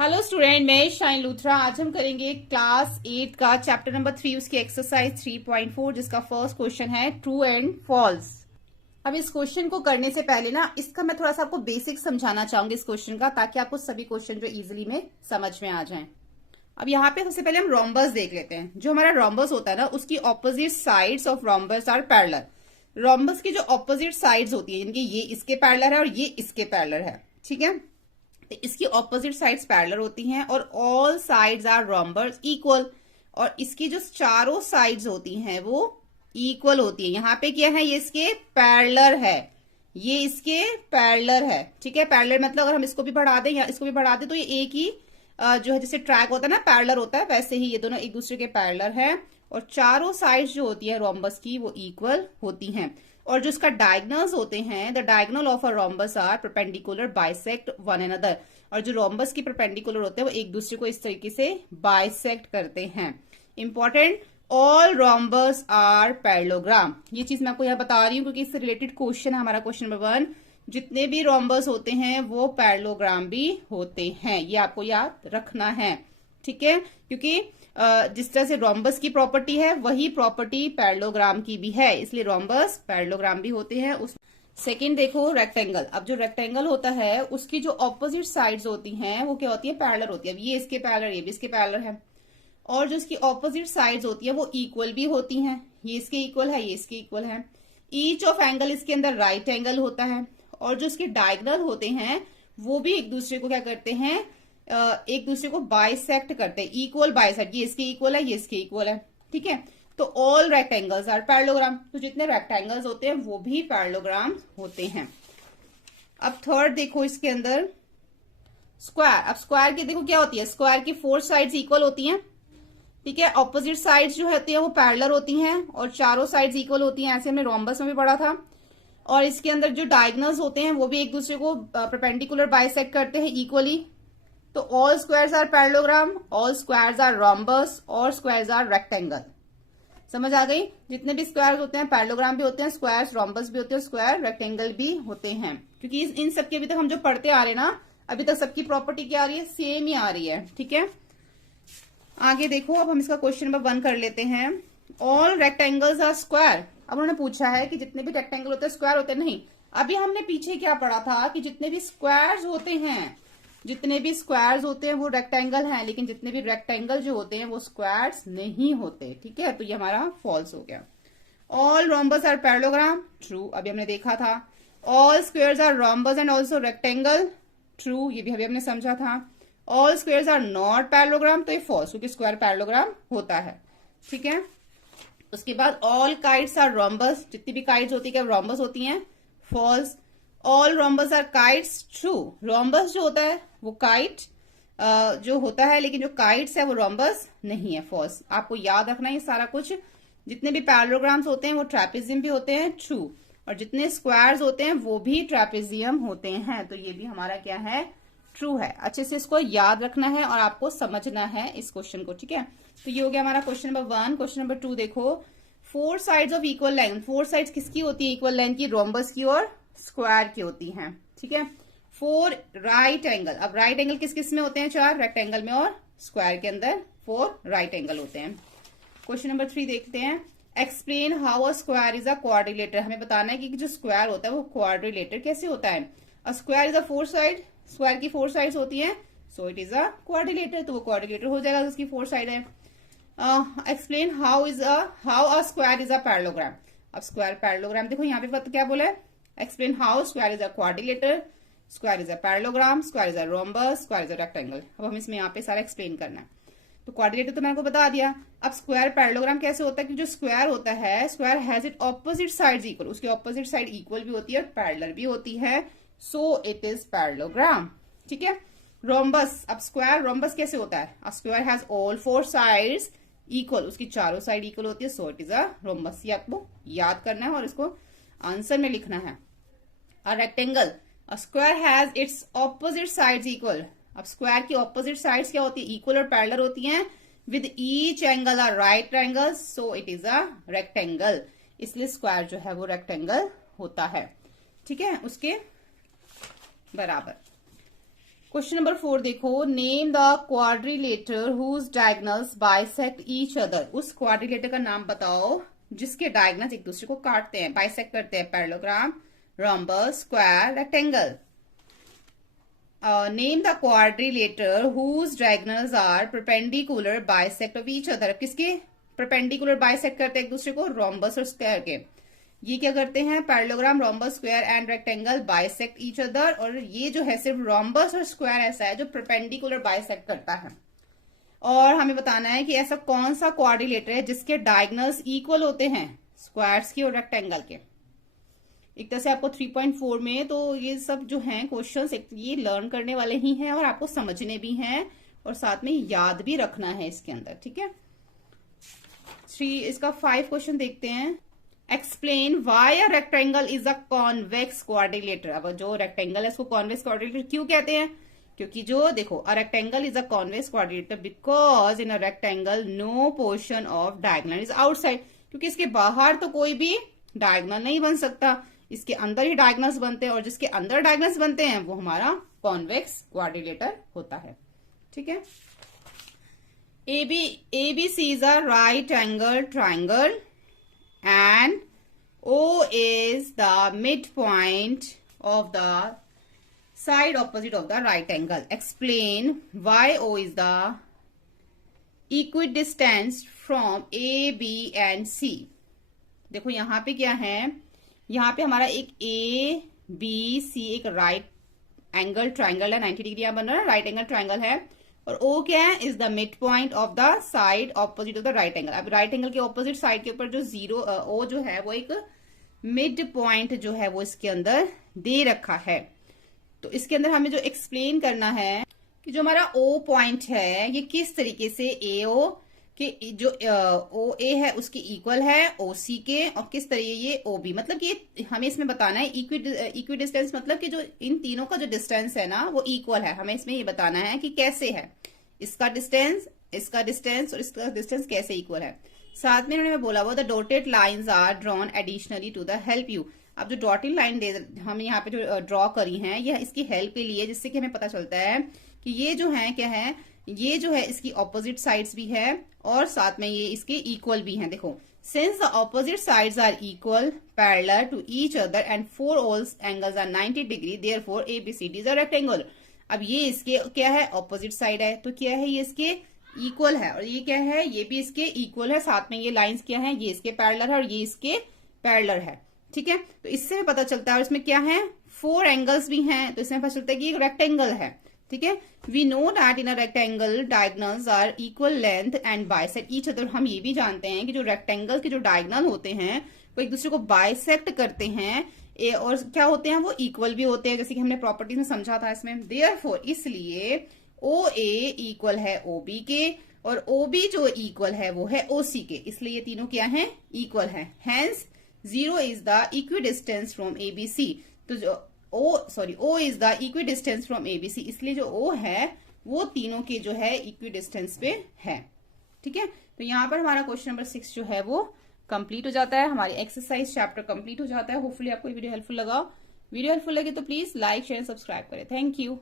Hello student, मैं shine Luthra. आज हम करेंगे क्लास 8 का चैप्टर नंबर 3 उसकी एक्सरसाइज 3.4 जिसका फर्स्ट क्वेश्चन है ट्रू एंड फॉल्स। अब इस क्वेश्चन को करने से पहले ना इसका मैं थोड़ा सा आपको बेसिक समझाना चाहूंगी इस क्वेश्चन का, ताकि आपको सभी क्वेश्चन जो इजीली में समझ में आ जाएं। अब यहाँ पे सबसे पहले हम रोम्बस देख लेते हैं। जो हमारा रोम्बस होता है ना, उसकी opposite sides of rhombus are parallel. Rhombus की जो ऑपोजिट साइड्स होती है, इनकी ये इसके पैरेलल है और ये इसके पैरेलल है, ठीक है। तो इसकी ऑपोजिट साइड्स पैरेलल होती हैं और all sides are rhombus equal, और इसकी जो चारों साइड्स होती हैं वो इक्वल होती है। यहाँ पे क्या है, ये इसके पैरेलल है, ये इसके पैरेलल है, ठीक है। पैरेलल मतलब अगर हम इसको भी बढ़ा दें या इसको भी बढ़ा दें तो ये एक ही जो है, जैसे ट्रैक होता है ना पैरेलल होता है, वैसे ही ये दोनों एक दूसरे के पैरेलल है और चारों साइड्स जो होती है रोम्बस की वो इक्वल होती हैं। और जो इसका डायगोनल्स होते हैं, the diagonal of a rhombus are perpendicular bisect one another. और जो रोम्बस की परपेंडिकुलर होते हैं वो एक दूसरे को इस तरीके से बाइसेक्ट करते हैं। Important, all rhombus are parallelogram. ये चीज मैं आपको यहाँ बता रही हूँ क्योंकि इससे रिलेटेड क्वेश्चन है हमारा क्वेश्चन नंबर 1। जितने भी रोम्बस होते हैं वो पैरेललोग्राम भी होते हैं, ये आपको याद रखना है, ठीक है। क्योंकि जिस तरह से रोम्बस की प्रॉपर्टी है वही प्रॉपर्टी पैरेललोग्राम की भी है, इसलिए रोम्बस पैरेललोग्राम भी होते हैं। उस सेकंड देखो रेक्टेंगल। अब जो रेक्टेंगल होता है उसकी जो ऑपोजिट साइड्स होती हैं वो क्या होती है, पैरेलल होती है। अब ये इसके पैरेलल, ये भी इसके पैरेलल है, और जो इसकी ऑपोजिट साइड्स होती है वो इक्वल भी होती हैं। ये इसके इक्वल है, ये इसके इक्वल है। ईच ऑफ एंगल इसके अंदर राइट एंगल होता है, और जो इसके डायगोनल होते हैं वो भी एक दूसरे को क्या करते हैं, एक दूसरे को बाइसेक्ट करते हैं, इक्वल बाइसेक्ट। ये इसके इक्वल है, ये इसके इक्वल है, ठीक है। तो ऑल रेक्टेंगल्स आर पैरेललोग्राम। तो जितने रेक्टेंगल्स होते हैं वो भी पैरेललोग्राम होते हैं। अब थर्ड देखो इसके अंदर स्क्वायर। अब स्क्वायर की देखो क्या होती है, स्क्वायर की 4 साइड्स इक्वल होती हैं, ठीक है। ऑपोजिट साइड्स जो होती है वो पैरेलल होती हैं और चारों साइड्स इक्वल होती हैं, ऐसे हमने रोम्बस में भी पढ़ा था। और इसके अंदर जो डायगोनल्स होते हैं वो भी एक दूसरे को परपेंडिकुलर बाइसेक्ट करते हैं इक्वली। तो all squares are parallelogram, all squares are rhombus और स्क्वायर्स आर रेक्टेंगल। समझ आ गई। जितने भी स्क्वायर्स होते हैं पैरेललोग्राम भी होते हैं, स्क्वायर्स रोम्बस भी होते हैं, स्क्वायर रेक्टेंगल भी होते हैं। क्योंकि इन सब के अभी तक हम जो पढ़ते आ रहे हैं ना, अभी तक सबकी प्रॉपर्टी क्या आ रही है, सेम ही आ रही है, ठीक है। आगे देखो, अब हम इसका क्वेश्चन नंबर 1 कर लेते हैं। All rectangles are square. अब उन्होंने पूछा है कि जितने भी रेक्टेंगल होते हैं स्क्वायर होते हैं। नहीं, अभी हमने पीछे क्या पढ़ा था कि जितने भी स्क्वायर्स होते हैं, जितने भी स्क्वायर्स होते हैं वो रेक्टेंगल हैं, लेकिन जितने भी रेक्टेंगल जो होते हैं वो स्क्वायर्स नहीं होते, ठीक है। तो ये हमारा फॉल्स हो गया। All rhombus are parallelogram, true, अभी हमने देखा था। All squares are rhombus and also rectangle, true, ये भी अभी हमने समझा था। All squares are not parallelogram, तो ये फॉल्स, क्योंकि स्क्वायर पैरेललोग्राम होता है, ठीक है। उसके बाद ऑल काइट्स आर रोम्बस। जितनी भी काइट्स होती है रोम्बस होती हैं, false. All rhombus are kites, true, rhombus जो होता है वो काइट जो होता है, लेकिन जो काइट्स है वो रोम्बस नहीं है, फॉल्स। आपको याद रखना है सारा कुछ। जितने भी पैरेललोग्राम्स होते हैं वो ट्रेपेजियम भी होते हैं, ट्रू, और जितने स्क्वायर्स होते हैं वो भी ट्रेपेजियम होते हैं। तो ये भी हमारा क्या है, ट्रू है। अच्छे से इसको याद रखना है और आपको समझना है इस क्वेश्चन को, ठीक है। तो ये हो गया हमारा क्वेश्चन नंबर 1। क्वेश्चन नंबर 2 देखो। 4 sides of equal length. 4 sides किसकी होती है इक्वल लेंथ की, रोम्बस की और स्क्वायर की होती हैं, ठीक है। 4 राइट एंगल। अब राइट एंगल किस किस में होते हैं, 4, रेक्टेंगल में और स्क्वायर के अंदर 4 राइट एंगल होते हैं। क्वेश्चन नंबर 3 देखते हैं। Explain how a square is a quadrilateral. हमें बताना है कि जो स्क्वायर होता है वो क्वाड्रिलेटर कैसे होता है। A square is a 4 side, square की 4 साइड्स होती हैं, सो इट इज अ क्वाड्रिलेटर, तो वो क्वाड्रिलेटर हो जाएगा, उसकी 4 साइड है। Explain how a square is a parallelogram. अब स्क्वायर पैरेललोग्राम देखो यहाँ पे क्या बोला है, explain how square is a quadrilateral, square is a parallelogram, square is a rhombus, square is a rectangle. अब हम इसमें यहाँ पे सारा एक्सप्लेन करना है। तो क्वाड्रिलेटर तो मैंने आपको बता दिया। अब स्क्वायर पैरेललोग्राम कैसे होता है कि जो स्क्वायर होता है, square has it opposite sides equal, उसकी ऑपोजिट साइड इक्वल भी होती है और पैरेलल भी होती है, सो इट इज पैरेललोग्राम, ठीक है। रोम्बस, अब स्क्वायर रोम्बस कैसे होता है, अ square has all 4 sides equal, उसकी चारों साइड इक्वल होती है, सो इट इज अ रोम्बस। ये आपको याद करना है और इसको आंसर में लिखना है। A rectangle, a square has its opposite sides equal. अब स्क्वायर की ऑपोजिट साइड्स क्या होती है, इक्वल और पैरेलल होती हैं, with each angle are right angle, so it is a rectangle. इसलिए स्क्वायर जो है वो रेक्टेंगल होता है, ठीक है, उसके बराबर। क्वेश्चन नंबर 4 देखो, name the quadrilateral whose diagonals bisect each other. उस क्वाड्रिलेटर का नाम बताओ जिसके डायगोनल्स एक दूसरे को काटते हैं, बाइसेक्ट करते हैं। Parallelogram, rhombus, square, rectangle. Name the quadrilateral whose diagonals are perpendicular bisect of each other. किसके परपेंडिकुलर बाइसेक्ट करते हैं एक दूसरे को? रोम्बस और स्क्वायर के। ये क्या करते हैं? Parallelogram, rhombus, square and rectangle bisect each other. और ये जो है सिर्फ रोम्बस और स्क्वायर ऐसा है जो परपेंडिकुलर बाइसेक्ट करता है। और हमें बताना है कि ऐसा कौन सा क्वाड्रिलेटर है जिसके डायगोनल्स इक्वल होते हैं स्क्वायर्स के और रेक्टेंगल के। एक तरह से आपको 3.4 में तो ये सब जो हैं क्वेश्चंस ये लर्न करने वाले ही हैं और आपको समझने भी हैं और साथ में याद भी रखना है इसके अंदर, ठीक है। इसका 5 क्वेश्चन देखते हैं। Explain why a rectangle is a convex quadrilateral. अब जो रेक्टेंगल है इसको कॉन्वेक्स क्वाड्रिलेटर क्यों कहते हैं? क्योंकि जो देखो, a rectangle is a convex quadrilateral because in a rectangle no portion of diagonal is outside. क्योंकि इसके बाहर तो कोई भी डायगोनल नहीं बन सकता, इसके अंदर ही डायगोनल्स बनते हैं और जिसके अंदर डायगोनल्स बनते हैं वो हमारा कॉन्वेक्स क्वाड्रिलेटर होता है, ठीक है। ABC is a right angle triangle and O is the midpoint of the side opposite of the right angle. Explain why O is the equidistant from A, B and C. देखो यहाँ पे क्या है, यहाँ पे हमारा एक A, B, C एक राइट एंगल ट्राइंगल है, 90 डिग्री यहाँ बन रहा है, राइट एंगल ट्राइंगल है। और O क्या है? Is the mid point of the side opposite of the right angle. अब राइट एंगल के ऑपोजिट साइड के ऊपर जो जीरो O जो है वो एक मिड पॉइंट जो है वो इसके अंदर दे रखा है। तो इसके अंदर हमें जो एक्सप्लेन करना है कि जो हमारा O पॉइंट है ये किस तरीके से AO कि जो OA है उसके इक्वल है OC के, और किस तरीके ये OB, मतलब कि हमें इसमें बताना है इक्वी डिस्टेंस, मतलब कि जो इन तीनों का जो डिस्टेंस है ना वो इक्वल है। हमें इसमें ये बताना है कि कैसे है इसका डिस्टेंस और इसका डिस्टेंस कैसे इक्वल है। साथ में उन्होंने बोला वो the dotted lines are drawn additionally to the help you. अब जो डॉटेड लाइन हम यहाँ पे जो ड्रॉ करी है यह इसकी हेल्प के लिए, जिससे कि हमें पता चलता है कि ये जो है क्या है, ये जो है इसकी ऑपोजिट साइड्स भी है और साथ में ये इसके इक्वल भी हैं। देखो, since the opposite sides are equal parallel to each other and four all angles are 90 degree, therefore ABCD is a rectangle. अब ये इसके क्या है? ऑपोजिट साइड है, तो क्या है? ये इसके इक्वल है। और ये क्या है? ये भी इसके इक्वल है। साथ में ये लाइंस क्या है? ये इसके पैरेलल है और ये इसके पैरेलल है, ठीक है। तो इससे पता चलता है, और इसमें क्या है? 4 एंगल्स भी हैं, तो इसमें पता चलता है कि ये रेक्टेंगल है, ठीक है। We know that in a rectangle diagonals are equal length and bisect each other. हम ये भी जानते हैं कि जो रेक्टेंगल के जो डायगोनल होते हैं वो एक दूसरे को बाइसेक्ट करते हैं और क्या होते हैं? वो इक्वल भी होते हैं, जैसे कि हमने प्रॉपर्टीज में समझा था इसमें। देयरफॉर इसलिए OA इक्वल है OB के और OB जो इक्वल है वो है OC के, इसलिए ये तीनों क्या है? इक्वल है। Hence 0 is the equidistance from ABC। तो जो O is the equidistance from ABC, इसलिए जो O है वो तीनों के जो है इक्विडिस्टेंस पे है, ठीक है। तो यहाँ पर हमारा क्वेश्चन नंबर 6 जो है वो कंप्लीट हो जाता है, हमारी एक्सरसाइज चैप्टर कंप्लीट हो जाता है। होपफुली आपको वीडियो हेल्पफुल लगा। वीडियो हेल्पफुल लगे तो प्लीज लाइक शेयर सब्सक्राइब करें। Thank you.